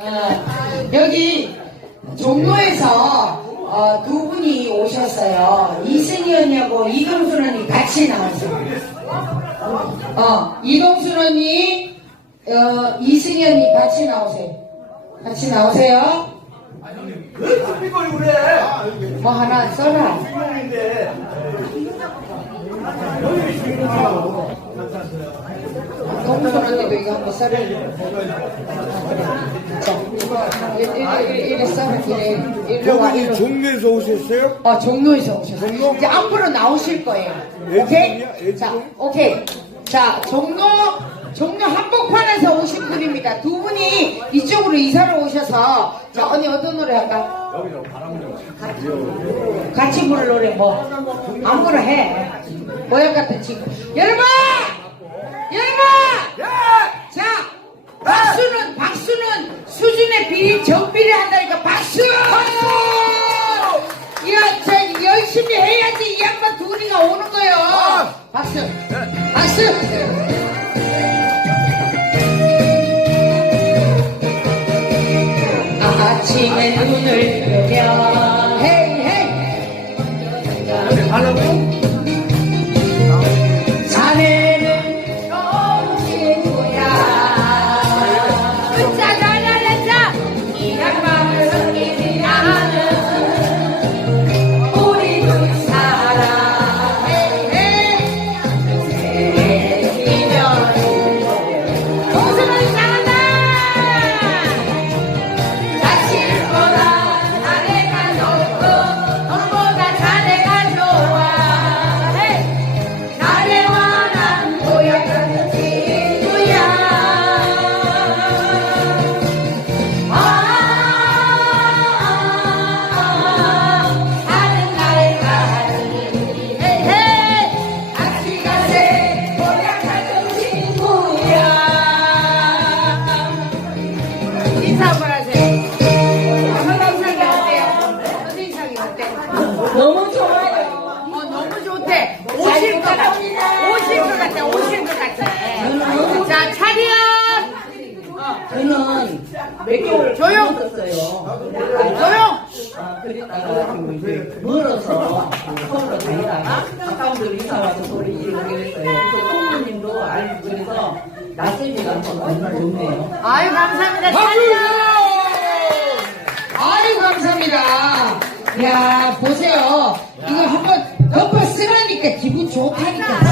어, 여기 종로에서 어, 두 분이 오셨어요. 이승희 언니하고 이동순 언니 같이 나왔어요. 어, 이동순 언니, 어, 이승희 언니 같이 나오세요. 같이 나오세요. 왜 삐삐거리고 그래? 뭐 하나 써라. 동순 언니도 이거 한번 써라. 자, 이리, 이리, 이리 써라. 이리, 이리 와, 이리. 저분이 종로에서 오셨어요? 어, 종로에서 오셨어요. 이제 앞으로 나오실 거예요. 오케이? 애지중이야? 애지중? 자, 오케이. 자, 종로, 종로 한복판에서 오신 분입니다. 두 분이 이쪽으로 이사를 오셔서, 자, 언니 어떤 노래 할까? 같이 부를 노래 뭐, 아무거나 해. 모양 같은 친구. 여러분! 자, 박수는, 박 수준의 비리, 정비를 한다니까 박수! 이야, 저 열심히 해야지 이 양반 둘이가 오는 거예요. 박수! 박수! 아침에 눈을 뜨면 헤이 헤이 하려고? 너무 좋대. 오실 것 같아. 오실 것 같아. 오실 것 같아. 자, 차렷! 저는 몇 개월 조용! 있었어요. 조용! 아, 그랬다가 멀어서 서울로 다니다가 가까운 데로 이사 와서 소리 지르게 됐어요. 그래서 총무님도 알고 그래서 낯설지가 않고 정말 좋네요. 아유, 감사합니다. 차렷! 아유, 감사합니다. 야, 보세요. 이거 한번 球拍一。